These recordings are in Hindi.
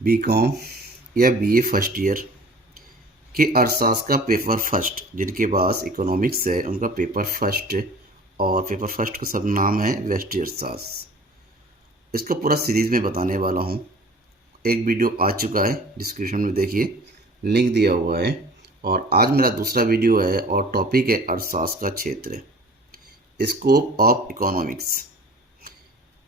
बीकॉम या बीए फर्स्ट ईयर के अरसास का पेपर फर्स्ट, जिनके पास इकोनॉमिक्स है उनका पेपर फर्स्ट, और पेपर फर्स्ट का सब नाम है वेस्ट अरसास। इसका पूरा सीरीज़ में बताने वाला हूँ। एक वीडियो आ चुका है, डिस्क्रिप्शन में देखिए, लिंक दिया हुआ है। और आज मेरा दूसरा वीडियो है और टॉपिक है अरसास का क्षेत्र, scope of economics.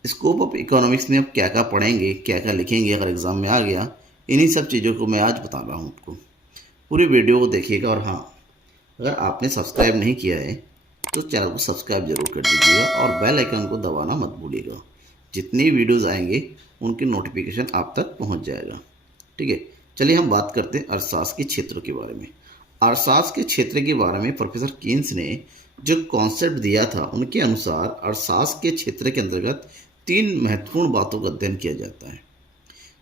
Scope of economics में अब क्या क्या पढ़ेंगे, क्या क्या लिखेंगे अगर एग्ज़ाम में आ गया, इन्हीं सब चीज़ों को मैं आज बता रहा हूँ आपको। पूरी वीडियो को देखिएगा। और हाँ, अगर आपने सब्सक्राइब नहीं किया है तो चैनल को सब्सक्राइब जरूर कर दीजिएगा और बेल आइकन को दबाना मत भूलिएगा। जितनी वीडियोस आएंगे उनकी नोटिफिकेशन आप तक पहुंच जाएगा। ठीक है, चलिए हम बात करते हैं अरसास के क्षेत्र के बारे में। अरसास के क्षेत्र के बारे में प्रोफेसर कीन्स ने जो कॉन्सेप्ट दिया था, उनके अनुसार अरसास के क्षेत्र के अंतर्गत 3 महत्वपूर्ण बातों का अध्ययन किया जाता है,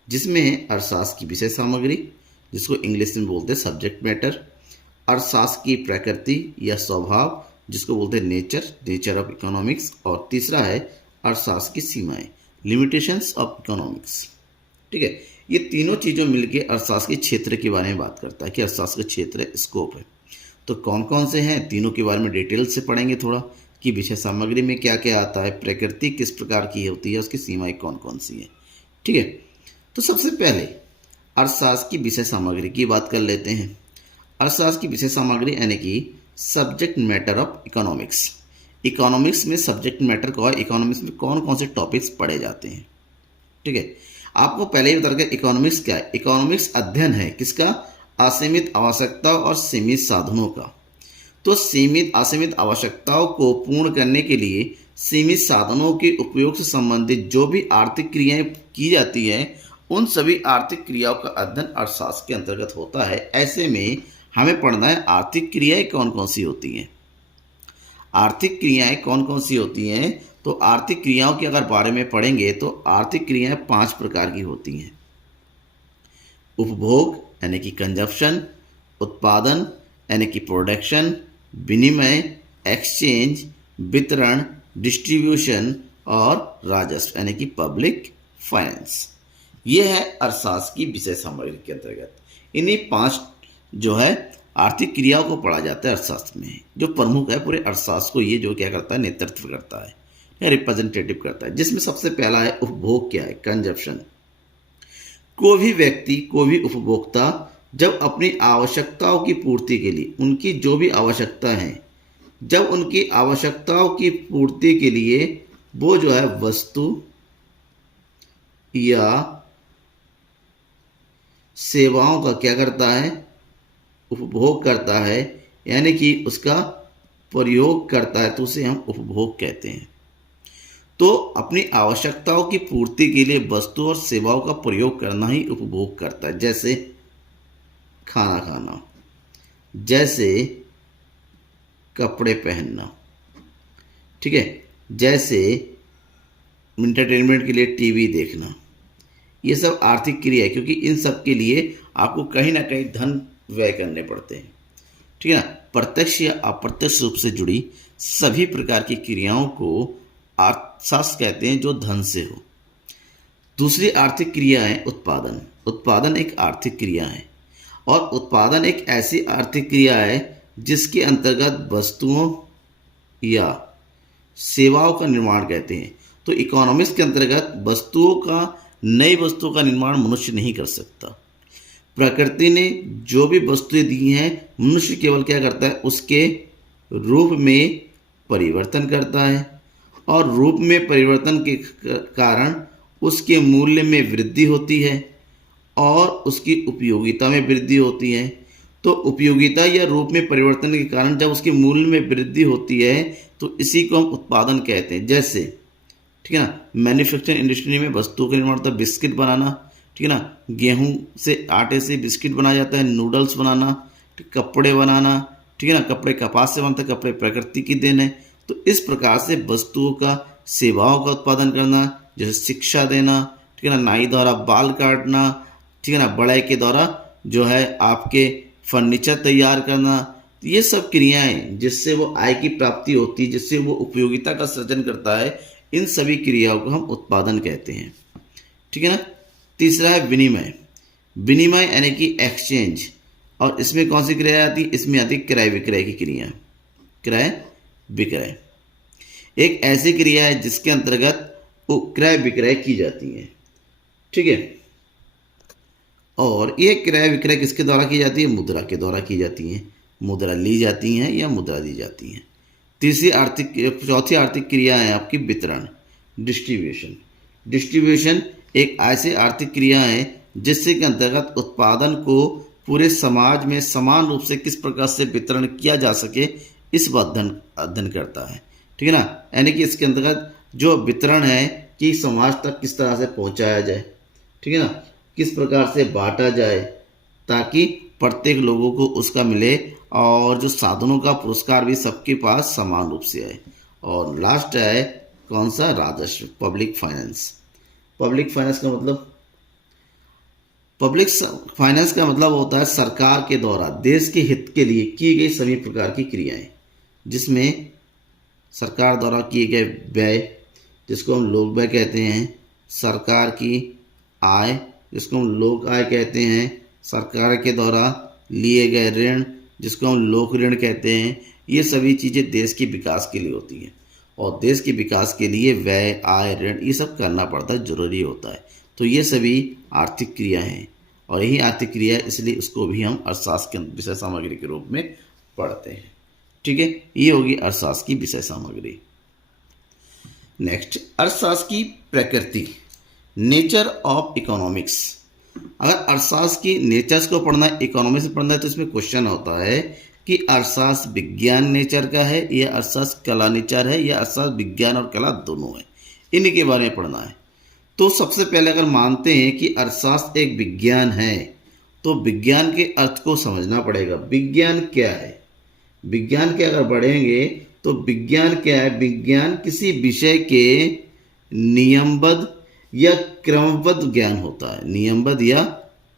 जिसमें है अरसास की विषय सामग्री, जिसको इंग्लिश में बोलते हैं सब्जेक्ट मैटर, अरसास की प्रकृति या स्वभाव, जिसको बोलते हैं नेचर ऑफ इकोनॉमिक्स, और तीसरा है अरसास की सीमाएं, लिमिटेशंस ऑफ इकोनॉमिक्स। ठीक है, ये तीनों चीज़ों मिलकर अरसास के क्षेत्र के बारे में बात करता है कि अरसास का क्षेत्र स्कोप है। तो कौन कौन से हैं, तीनों के बारे में डिटेल से पढ़ेंगे थोड़ा, कि विषय सामग्री में क्या क्या आता है, प्रकृति किस प्रकार की होती है, उसकी सीमाएं कौन कौन सी है। ठीक है, तो सबसे पहले अरसास की विषय सामग्री की बात कर लेते हैं। अरसास की विषय सामग्री यानी कि subject matter of economics. Economics में सब्जेक्ट मैटर का, इकोनॉमिक्स में कौन कौन से टॉपिक्स पढ़े जाते हैं। ठीक है, आपको पहले ही बता दें इकोनॉमिक्स क्या है। इकोनॉमिक्स अध्ययन है किसका, असीमित आवश्यकता और सीमित साधनों का। तो सीमित असीमित आवश्यकताओं को पूर्ण करने के लिए सीमित साधनों के उपयोग से संबंधित जो भी आर्थिक क्रियाएं की जाती हैं, उन सभी आर्थिक क्रियाओं का अध्ययन अरसास के अंतर्गत होता है। ऐसे में हमें पढ़ना है आर्थिक क्रियाएं कौन कौन सी होती हैं। आर्थिक क्रियाएं कौन कौन सी होती हैं, तो आर्थिक क्रियाओं के अगर बारे में पढ़ेंगे तो आर्थिक क्रियाएं 5 प्रकार की होती हैं। उपभोग यानी कि कंजप्शन, उत्पादन यानी कि प्रोडक्शन, विनिमय एक्सचेंज, वितरण डिस्ट्रीब्यूशन, और राजस्व यानी कि पब्लिक फाइनेंस। ये है अरसास की विषय सामग्री के अंतर्गत। इन्हीं 5 जो है आर्थिक क्रियाओं को पढ़ा जाता है अरसास में। जो प्रमुख है पूरे अरसास को, ये जो क्या करता है, नेतृत्व करता है या रिप्रेजेंटेटिव करता है। जिसमें सबसे पहला है उपभोग। क्या है, कंजप्शन। कोई भी व्यक्ति, कोई भी उपभोक्ता जब अपनी आवश्यकताओं की पूर्ति के लिए, उनकी जो भी आवश्यकता है, जब उनकी आवश्यकताओं की पूर्ति के लिए वो जो है वस्तु या सेवाओं का क्या करता है, उपभोग करता है, यानी कि उसका प्रयोग करता है, तो उसे हम उपभोग कहते हैं। तो अपनी आवश्यकताओं की पूर्ति के लिए वस्तु और सेवाओं का प्रयोग करना ही उपभोग करता है। जैसे खाना खाना, जैसे कपड़े पहनना, ठीक है, जैसे एंटरटेनमेंट के लिए टीवी देखना। ये सब आर्थिक क्रिया है, क्योंकि इन सब के लिए आपको कहीं ना कहीं धन व्यय करने पड़ते हैं। ठीक है ना, प्रत्यक्ष या अप्रत्यक्ष रूप से जुड़ी सभी प्रकार की क्रियाओं को अर्थशास्त्र कहते हैं, जो धन से हो। दूसरी आर्थिक क्रिया है उत्पादन। उत्पादन एक आर्थिक क्रिया है, और उत्पादन एक ऐसी आर्थिक क्रिया है जिसके अंतर्गत वस्तुओं या सेवाओं का निर्माण कहते हैं। तो इकोनॉमिक्स के अंतर्गत वस्तुओं का, नई वस्तुओं का निर्माण मनुष्य नहीं कर सकता। प्रकृति ने जो भी वस्तुएं दी हैं, मनुष्य केवल क्या करता है, उसके रूप में परिवर्तन करता है, और रूप में परिवर्तन के कारण उसके मूल्य में वृद्धि होती है और उसकी उपयोगिता में वृद्धि होती है। तो उपयोगिता या रूप में परिवर्तन के कारण जब उसके मूल्य में वृद्धि होती है, तो इसी को हम उत्पादन कहते हैं। जैसे, ठीक है ना, मैन्युफैक्चरिंग इंडस्ट्री में वस्तुओं का निर्माण होता है, बिस्किट बनाना, ठीक है ना, गेहूं से, आटे से बिस्किट बनाया जाता है, नूडल्स बनाना, कपड़े बनाना, ठीक है ना, कपड़े कपास से बनते हैं, कपड़े प्रकृति की देन है। तो इस प्रकार से वस्तुओं का, सेवाओं का उत्पादन करना, जैसे शिक्षा देना, ठीक है ना, नाई द्वारा बाल काटना, ठीक है ना, बढ़ई के द्वारा जो है आपके फर्नीचर तैयार करना। तो ये सब क्रियाएं जिससे वो आय की प्राप्ति होती है, जिससे वो उपयोगिता का सृजन करता है, इन सभी क्रियाओं को हम उत्पादन कहते हैं। ठीक है ना, तीसरा है विनिमय। विनिमय यानी कि एक्सचेंज, और इसमें कौन सी क्रिया आती है? इसमें आती है क्रय विक्रय की क्रिया। क्रय विक्रय एक ऐसी क्रिया है जिसके अंतर्गत क्रय विक्रय की जाती है, ठीक है। और ये क्रय विक्रय किसके द्वारा की जाती है? मुद्रा के द्वारा की जाती है। मुद्रा ली जाती है या मुद्रा दी जाती है। चौथी आर्थिक क्रिया है आपकी वितरण, डिस्ट्रीब्यूशन। डिस्ट्रीब्यूशन एक ऐसी आर्थिक क्रिया है जिससे के अंतर्गत उत्पादन को पूरे समाज में समान रूप से किस प्रकार से वितरण किया जा सके, इस पर अध्ययन करता है, ठीक है ना। यानी कि इसके अंतर्गत जो वितरण है कि समाज तक किस तरह से पहुंचाया जाए, ठीक है ना, किस प्रकार से बांटा जाए ताकि प्रत्येक लोगों को उसका मिले, और जो साधनों का पुरस्कार भी सबके पास समान रूप से आए। और लास्ट है कौन सा? राजस्व, पब्लिक फाइनेंस। पब्लिक फाइनेंस का मतलब होता है सरकार के द्वारा देश के हित के लिए की गई सभी प्रकार की क्रियाएं, जिसमें सरकार द्वारा किए गए व्यय, जिसको हम लोक व्यय कहते हैं, सरकार की आय, जिसको हम लोक आय कहते हैं, सरकार के द्वारा लिए गए ऋण, जिसको हम लोक ऋण कहते हैं। ये सभी चीज़ें देश के विकास के लिए होती हैं, और देश के विकास के लिए व्यय, आय, ऋण ये सब करना पड़ता है, जरूरी होता है। तो ये सभी आर्थिक क्रिया हैं, और यही आर्थिक क्रिया इसलिए उसको भी हम अर्थशास्त्र के विषय सामग्री के रूप में पढ़ते हैं, ठीक है। ये होगी अर्थशास्त्र की विषय सामग्री। नेक्स्ट, अर्थशास्त्र की प्रकृति, नेचर ऑफ इकोनॉमिक्स। अगर अर्थशास्त्र की नेचर्स को पढ़ना है, इकोनॉमिक्स से पढ़ना है, तो इसमें क्वेश्चन होता है कि अर्थशास्त्र विज्ञान नेचर का है या अर्थशास्त्र कला नेचर है, या अर्थशास्त्र विज्ञान और कला दोनों है, इन्हीं के बारे में पढ़ना है। तो सबसे पहले अगर मानते हैं कि अर्थशास्त्र एक विज्ञान है, तो विज्ञान के अर्थ को समझना पड़ेगा। विज्ञान क्या है? विज्ञान के अगर बढ़ेंगे तो विज्ञान क्या है? विज्ञान किसी विषय के नियमबद्ध या क्रमबद्ध ज्ञान होता है। नियमबद्ध या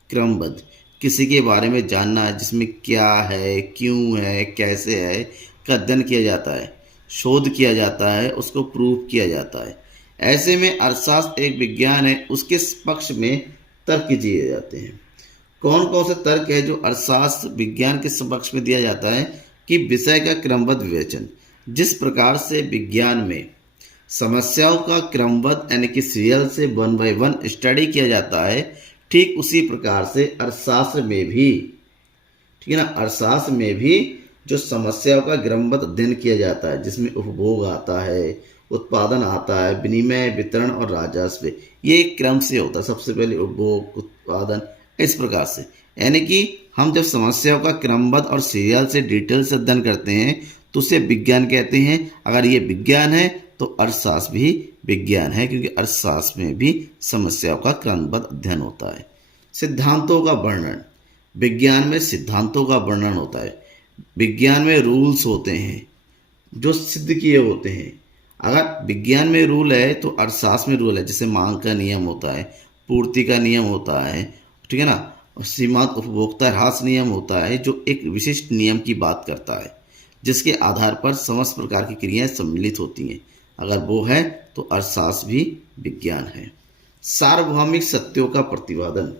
क्रमबद्ध, किसी के बारे में जानना है जिसमें क्या है, क्यों है, कैसे है का अध्ययन किया जाता है, शोध किया जाता है, उसको प्रूव किया जाता है। ऐसे में अर्थशास्त्र एक विज्ञान है, उसके पक्ष में तर्क दिए जाते हैं। कौन कौन से तर्क है जो अर्थशास्त्र विज्ञान के पक्ष में दिया जाता है? कि विषय का क्रमबद्ध विवेचन, जिस प्रकार से विज्ञान में समस्याओं का क्रमबद्ध यानी कि सीरियल से 1 by 1 स्टडी किया जाता है, ठीक उसी प्रकार से अर्थशास्त्र में भी, ठीक है ना, अर्थशास्त्र में भी जो समस्याओं का क्रमबद्ध अध्ययन किया जाता है, जिसमें उपभोग आता है, उत्पादन आता है, विनिमय, वितरण और राजस्व, ये एक क्रम से होता है। सबसे पहले उपभोग, उत्पादन, इस प्रकार से। यानी कि हम जब समस्याओं का क्रमबद्ध और सीरियल से डिटेल से अध्ययन करते हैं तो उसे विज्ञान कहते हैं। अगर ये विज्ञान है तो अर्थशास्त्र भी विज्ञान है, क्योंकि अर्थशास्त्र में भी समस्याओं का क्रमबद्ध अध्ययन होता है। सिद्धांतों का वर्णन, विज्ञान में सिद्धांतों का वर्णन होता है। विज्ञान में रूल्स होते हैं जो सिद्ध किए होते हैं। अगर विज्ञान में रूल है तो अर्थशास्त्र में रूल है, जैसे मांग का नियम होता है, पूर्ति का नियम होता है, ठीक है ना, और सीमांत उपभोक्ता ह्रास नियम होता है, जो एक विशिष्ट नियम की बात करता है, जिसके आधार पर समस्त प्रकार की क्रियाएं सम्मिलित होती हैं। अगर वो है तो अर्थशास्त्र भी विज्ञान है। सार्वभौमिक सत्यों का प्रतिपादन,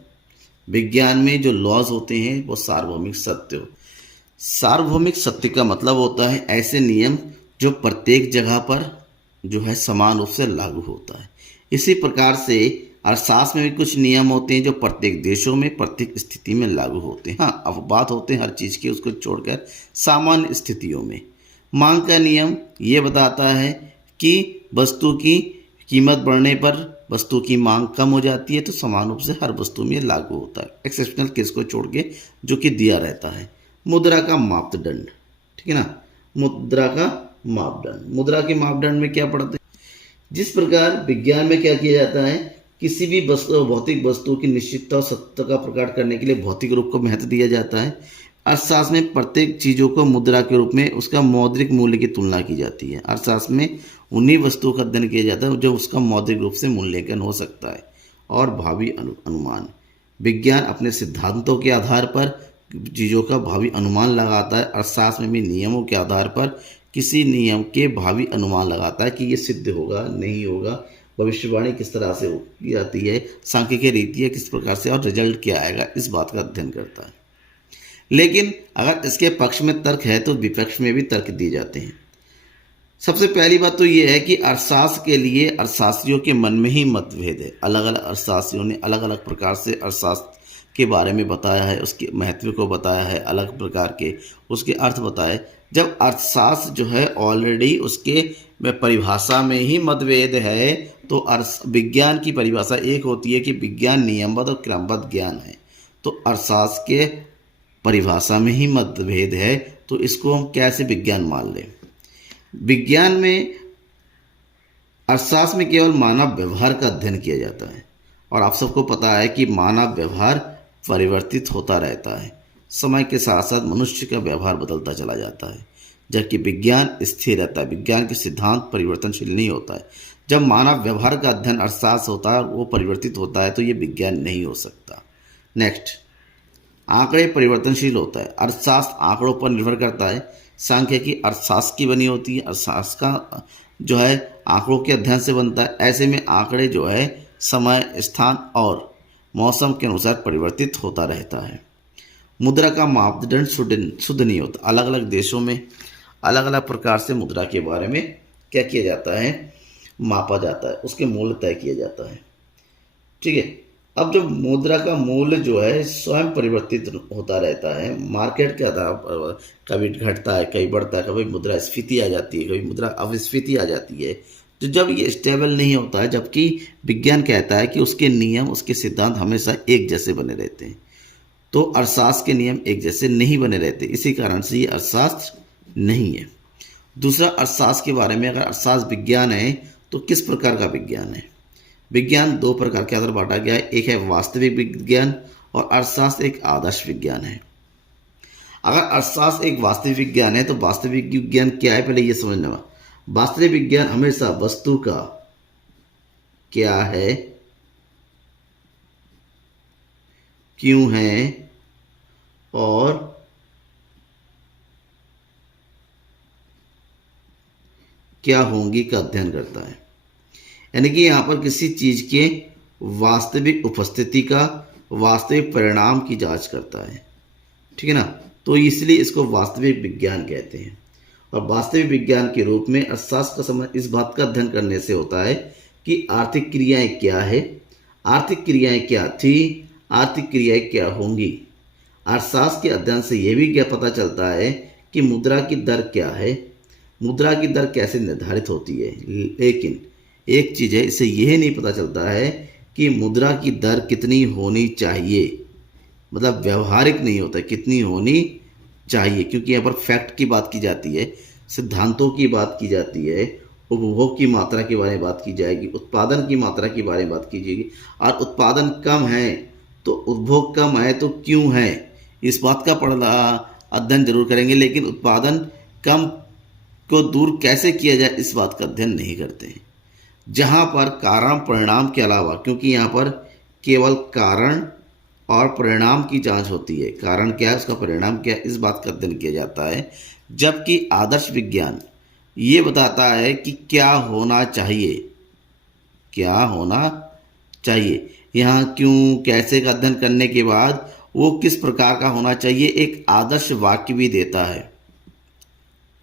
विज्ञान में जो लॉज होते हैं वो सार्वभौमिक सत्य। सार्वभौमिक सत्य का मतलब होता है ऐसे नियम जो प्रत्येक जगह पर जो है समान रूप से लागू होता है। इसी प्रकार से अर्थशास्त्र में भी कुछ नियम होते हैं जो प्रत्येक देशों में प्रत्येक स्थिति में लागू होते हैं। हाँ, अब बात होते हैं हर चीज़ की, उसको छोड़कर सामान्य स्थितियों में। मांग का नियम ये बताता है कि वस्तु की कीमत बढ़ने पर वस्तु की मांग कम हो जाती है, तो समान रूप से हर वस्तु में लागू होता है, एक्सेप्शनल केस को छोड़ के जो कि दिया रहता है। मुद्रा का मापदंड, ठीक है ना, मुद्रा का मापदंड। मुद्रा के मापदंड में क्या पढ़ते हैं? जिस प्रकार विज्ञान में क्या किया जाता है, किसी भी वस्तु, भौतिक वस्तु की निश्चितता और सत्यता का प्रकट करने के लिए भौतिक रूप को महत्व दिया जाता है। अर्थशास्त्र में प्रत्येक चीज़ों को मुद्रा के रूप में उसका मौद्रिक मूल्य की तुलना की जाती है। अर्थशास्त्र में उन्हीं वस्तुओं का अध्ययन किया जाता है जो उसका मौद्रिक रूप से मूल्यांकन हो सकता है। और भावी अनुमान, विज्ञान अपने सिद्धांतों के आधार पर चीज़ों का भावी अनुमान लगाता है। अर्थशास्त्र में भी नियमों के आधार पर किसी नियम के भावी अनुमान लगाता है कि ये सिद्ध होगा, नहीं होगा, भविष्यवाणी किस तरह से की जाती है, सांख्यिकीय रीति है किस प्रकार से और रिजल्ट क्या आएगा, इस बात का अध्ययन करता है। लेकिन अगर इसके पक्ष में तर्क है तो विपक्ष में भी तर्क दिए जाते हैं। सबसे पहली बात तो ये है कि अर्थशास्त्र के लिए अर्थशास्त्रियों के मन में ही मतभेद है। अलग अलग अर्थशास्त्रियों ने अलग अलग प्रकार से अर्थशास्त्र के बारे में बताया है, उसके महत्व को बताया है, अलग प्रकार के उसके अर्थ बताए। जब अर्थशास्त्र जो है ऑलरेडी उसके परिभाषा में ही मतभेद है, तो अर्थ विज्ञान की परिभाषा एक होती है कि विज्ञान नियमबद्ध और क्रमबद्ध ज्ञान है। तो अर्थशास्त्र के परिभाषा में ही मतभेद है, तो इसको हम कैसे विज्ञान मान लें। विज्ञान में अर्थशास्त्र में केवल मानव व्यवहार का अध्ययन किया जाता है, और आप सबको पता है कि मानव व्यवहार परिवर्तित होता रहता है। समय के साथ साथ मनुष्य का व्यवहार बदलता चला जाता है, जबकि विज्ञान स्थिर रहता है। विज्ञान के सिद्धांत परिवर्तनशील नहीं होता है। जब मानव व्यवहार का अध्ययन अर्थशास्त्र होता है, वो परिवर्तित होता है, तो ये विज्ञान नहीं हो सकता। नेक्स्ट, आंकड़े परिवर्तनशील होता है। अर्थशास्त्र आंकड़ों पर निर्भर करता है। सांख्यिकी अर्थशास्त्र की बनी होती है, अर्थशास्त्र का जो है आंकड़ों के अध्ययन से बनता है। ऐसे में आंकड़े जो है समय, स्थान और मौसम के अनुसार परिवर्तित होता रहता है। मुद्रा का मापदंड शुद्ध नहीं होता। अलग अलग देशों में अलग अलग प्रकार से मुद्रा के बारे में क्या किया जाता है, मापा जाता है, उसके मूल्य तय किया जाता है। ठीक है। अब जो मुद्रा का मूल्य जो है स्वयं परिवर्तित होता रहता है, मार्केट के आधार पर कभी घटता है, कभी बढ़ता है, कभी मुद्रा स्फीति आ जाती है, कभी मुद्रा अपस्फीति आ जाती है। तो जब ये स्टेबल नहीं होता है, जबकि विज्ञान कहता है कि उसके नियम, उसके सिद्धांत हमेशा एक जैसे बने रहते हैं, तो अर्थशास्त्र के नियम एक जैसे नहीं बने रहते। इसी कारण से ये अर्थशास्त्र नहीं है। दूसरा, अर्थशास्त्र के बारे में, अगर अर्थशास्त्र विज्ञान है तो किस प्रकार का विज्ञान है। विज्ञान दो प्रकार के अंदर बांटा गया है। एक है वास्तविक विज्ञान और अर्थशास्त्र एक आदर्श विज्ञान है। अगर अर्थशास्त्र एक वास्तविक विज्ञान है तो वास्तविक विज्ञान क्या है, पहले ये समझना। वास्तविक विज्ञान हमेशा वस्तु का क्या है, क्यों है और क्या होंगी का अध्ययन करता है। यानी कि यहाँ पर किसी चीज के वास्तविक उपस्थिति का, वास्तविक परिणाम की जांच करता है। ठीक है ना। तो इसलिए इसको वास्तविक विज्ञान कहते हैं। और वास्तविक विज्ञान के रूप में अर्थशास्त्र का संबंध इस बात का अध्ययन करने से होता है कि आर्थिक क्रियाएं क्या है, आर्थिक क्रियाएं क्या थी, आर्थिक क्रियाएं क्या होंगी। अर्थशास्त्र के अध्ययन से यह भी क्या पता चलता है कि मुद्रा की दर क्या है, मुद्रा की दर कैसे निर्धारित होती है। लेकिन एक चीज़ है, इससे यह नहीं पता चलता है कि मुद्रा की दर कितनी होनी चाहिए, मतलब व्यवहारिक नहीं होता, कितनी होनी चाहिए, क्योंकि यहाँ पर फैक्ट की बात की जाती है, सिद्धांतों की बात की जाती है, उपभोग की मात्रा के बारे में बात की जाएगी, उत्पादन की मात्रा के बारे में बात की जाएगी। और उत्पादन कम है तो उपभोग कम है तो क्यों है, इस बात का अध्ययन जरूर करेंगे। लेकिन उत्पादन कम को दूर कैसे किया जाए, इस बात का अध्ययन नहीं करते हैं। जहाँ पर कारण परिणाम के अलावा, क्योंकि यहाँ पर केवल कारण और परिणाम की जांच होती है, कारण क्या है, उसका परिणाम क्या है, इस बात का अध्ययन किया जाता है। जबकि आदर्श विज्ञान ये बताता है कि क्या होना चाहिए, क्या होना चाहिए। यहाँ क्यों, कैसे का अध्ययन करने के बाद वो किस प्रकार का होना चाहिए, एक आदर्श वाक्य भी देता है।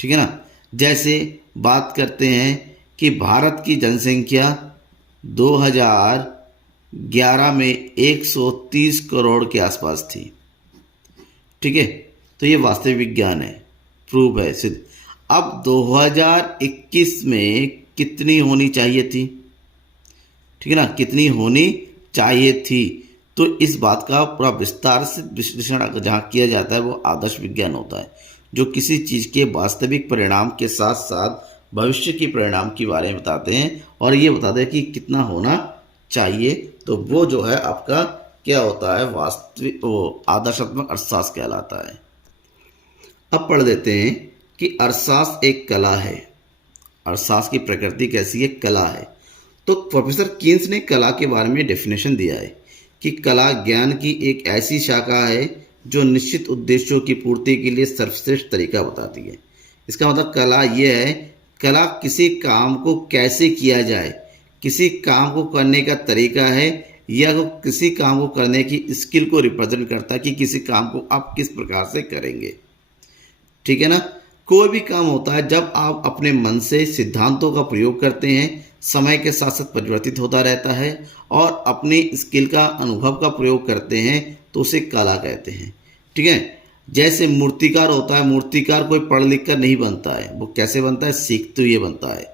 ठीक है ना। जैसे बात करते हैं कि भारत की जनसंख्या 2011 में 130 करोड़ के आसपास थी। ठीक है। तो ये वास्तविक विज्ञान है, प्रूफ है, सिद्ध। अब 2021 में कितनी होनी चाहिए थी, ठीक है ना, कितनी होनी चाहिए थी। तो इस बात का पूरा विस्तार से विश्लेषण जहाँ किया जाता है वो आदर्श विज्ञान होता है, जो किसी चीज़ के वास्तविक परिणाम के साथ साथ भविष्य के परिणाम के बारे में बताते हैं और ये बताते हैं कि कितना होना चाहिए। तो वो जो है आपका क्या होता है, वास्तविक, वो आदर्शात्मक अर्थशास्त्र कहलाता है। अब पढ़ देते हैं कि अर्थशास्त्र एक कला है। अर्थशास्त्र की प्रकृति कैसी है, कला है। तो प्रोफेसर कीन्स ने कला के बारे में डेफिनेशन दिया है कि कला ज्ञान की एक ऐसी शाखा है जो निश्चित उद्देश्यों की पूर्ति के लिए सर्वश्रेष्ठ तरीका बताती है। इसका मतलब कला ये है, कला किसी काम को कैसे किया जाए, किसी काम को करने का तरीका है या वो किसी काम को करने की स्किल को रिप्रेजेंट करता है कि किसी काम को आप किस प्रकार से करेंगे। ठीक है ना। कोई भी काम होता है जब आप अपने मन से सिद्धांतों का प्रयोग करते हैं, समय के साथ साथ परिवर्तित होता रहता है और अपनी स्किल का अनुभव का प्रयोग करते हैं तो उसे कला कहते हैं। ठीक है। जैसे मूर्तिकार होता है, मूर्तिकार कोई पढ़ लिख कर नहीं बनता है, वो कैसे बनता है, सीखते हुए बनता है,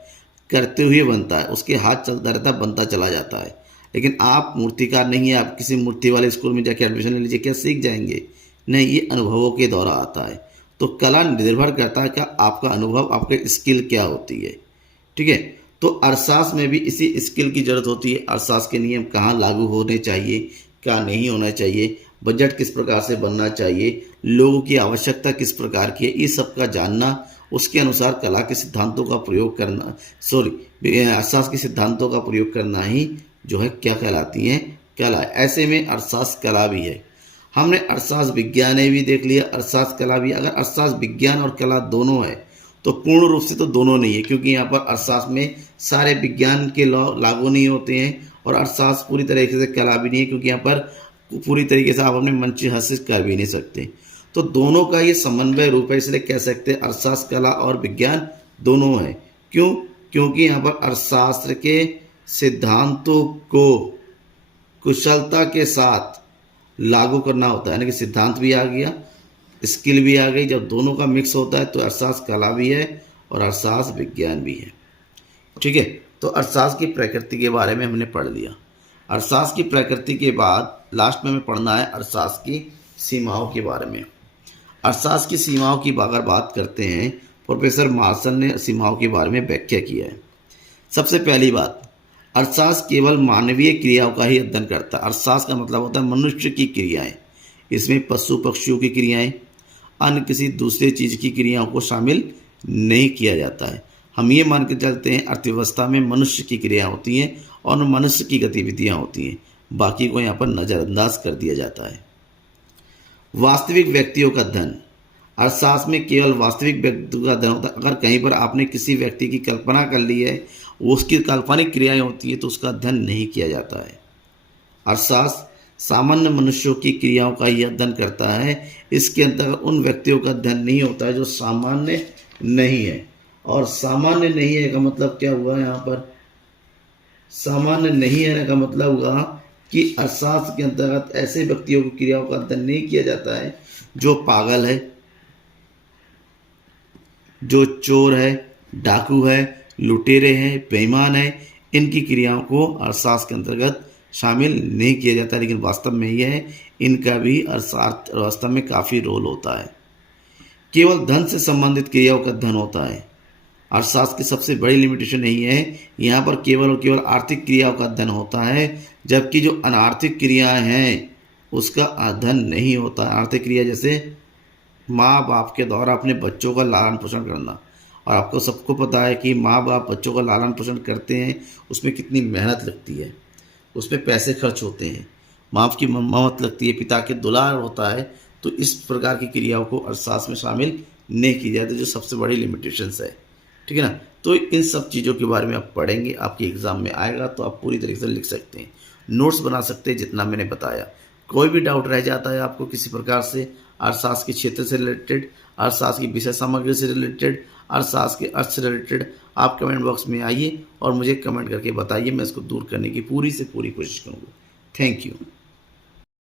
करते हुए बनता है, उसके हाथ चलता रहता है, बनता चला जाता है। लेकिन आप मूर्तिकार नहीं है, आप किसी मूर्ति वाले स्कूल में जाके एडमिशन ले लीजिए, क्या सीख जाएंगे? नहीं, ये अनुभवों के द्वारा आता है। तो कला निर्भर करता है कि आपका अनुभव, आपके स्किल क्या होती है। ठीक है। तो अरसास में भी इसी स्किल की ज़रूरत होती है। अरसास के नियम कहाँ लागू होने चाहिए, क्या नहीं होना चाहिए, बजट किस प्रकार से बनना चाहिए, लोगों की आवश्यकता किस प्रकार की है, इस सब का जानना, उसके अनुसार कला के सिद्धांतों का प्रयोग करना, अरसास के सिद्धांतों का प्रयोग करना ही जो है क्या कहलाती हैं, कला। ऐसे में अरसास कला भी है। हमने अरसास विज्ञान भी देख लिया, अरसास कला भी। अगर अरसास विज्ञान और कला दोनों है तो पूर्ण रूप से तो दोनों नहीं है, क्योंकि यहाँ पर अरसास में सारे विज्ञान के लॉ लागू नहीं होते हैं और अरसास पूरी तरीके से कला भी नहीं है, क्योंकि यहाँ पर पूरी तरीके से आप अपने मन से हासिल कर भी नहीं सकते। तो दोनों का ये समन्वय रूप है, इसलिए कह सकते हैं अर्थशास्त्र कला और विज्ञान दोनों है। क्यों? क्योंकि यहाँ पर अर्थशास्त्र के सिद्धांतों को कुशलता के साथ लागू करना होता है, यानी कि सिद्धांत भी आ गया, स्किल भी आ गई। जब दोनों का मिक्स होता है तो अर्थशास्त्र कला भी है और अर्थशास्त्र विज्ञान भी है। ठीक है। तो अर्थशास्त्र की प्रकृति के बारे में हमने पढ़ लिया। अर्थशास्त्र की प्रकृति के बाद लास्ट में हमें पढ़ना है अर्थशास्त्र की सीमाओं के बारे में। अर्थशास्त्र की सीमाओं की अगर बात करते हैं, प्रोफेसर मार्शन ने सीमाओं के बारे में व्याख्या किया है। सबसे पहली बात, अर्थशास्त्र केवल मानवीय क्रियाओं का ही अध्ययन करता है। अर्थशास्त्र का मतलब होता है मनुष्य की क्रियाएं। इसमें पशु पक्षियों की क्रियाएं, अन्य किसी दूसरे चीज़ की क्रियाओं को शामिल नहीं किया जाता है। हम ये मान के चलते हैं अर्थव्यवस्था में मनुष्य की क्रिया होती हैं और मनुष्य की गतिविधियाँ होती हैं, बाकी को यहाँ पर नज़रअंदाज कर दिया जाता है। वास्तविक व्यक्तियों का धन, अर्थशास्त्र में केवल वास्तविक व्यक्तियों का धन होता है। अगर कहीं पर आपने किसी व्यक्ति की कल्पना कर ली है, उसकी काल्पनिक क्रियाएं होती है, तो उसका अध्ययन नहीं किया जाता है। अर्थशास्त्र सामान्य मनुष्यों की क्रियाओं का ही अध्ययन करता है। इसके अंतर्गत उन व्यक्तियों का अध्ययन नहीं होता है जो सामान्य नहीं है। और सामान्य नहीं है का मतलब क्या हुआ यहाँ पर? सामान्य नहीं है का मतलब हुआ कि अर्थशास्त्र के अंतर्गत ऐसे व्यक्तियों की क्रियाओं का अध्ययन नहीं किया जाता है जो पागल है, जो चोर है, डाकू है, लुटेरे हैं, बेईमान है। इनकी क्रियाओं को अर्थशास्त्र के अंतर्गत शामिल नहीं किया जाता। लेकिन वास्तव में यह है, इनका भी अर्थशास्त्र व्यवस्था में काफ़ी रोल होता है। केवल धन से संबंधित क्रियाओं का अध्ययन होता है। अर्थशास्त्र की सबसे बड़ी लिमिटेशन यही है, यहाँ पर केवल और केवल आर्थिक क्रियाओं का अध्ययन होता है, जबकि जो अनार्थिक क्रियाएं हैं उसका अध्ययन नहीं होता। आर्थिक क्रिया जैसे माँ बाप के द्वारा अपने बच्चों का लालन पोषण करना, और आपको सबको पता है कि माँ बाप बच्चों का लालन पोषण करते हैं, उसमें कितनी मेहनत लगती है, उसमें पैसे खर्च होते हैं, माँ की ममत लगती है, पिता के दुलार होता है। तो इस प्रकार की क्रियाओं को अर्थशास्त्र में शामिल नहीं की जाती, जो सबसे बड़ी लिमिटेशंस है। ठीक है ना। तो इन सब चीज़ों के बारे में आप पढ़ेंगे, आपके एग्ज़ाम में आएगा तो आप पूरी तरीके से लिख सकते हैं, नोट्स बना सकते हैं जितना मैंने बताया। कोई भी डाउट रह जाता है आपको किसी प्रकार से अर्थशास्त्र के क्षेत्र से रिलेटेड, अर्थशास्त्र की विषय सामग्री से रिलेटेड, अर्थशास्त्र के अर्थ से रिलेटेड, आप कमेंट बॉक्स में आइए और मुझे कमेंट करके बताइए। मैं इसको दूर करने की पूरी से पूरी कोशिश करूँगा। Thank you.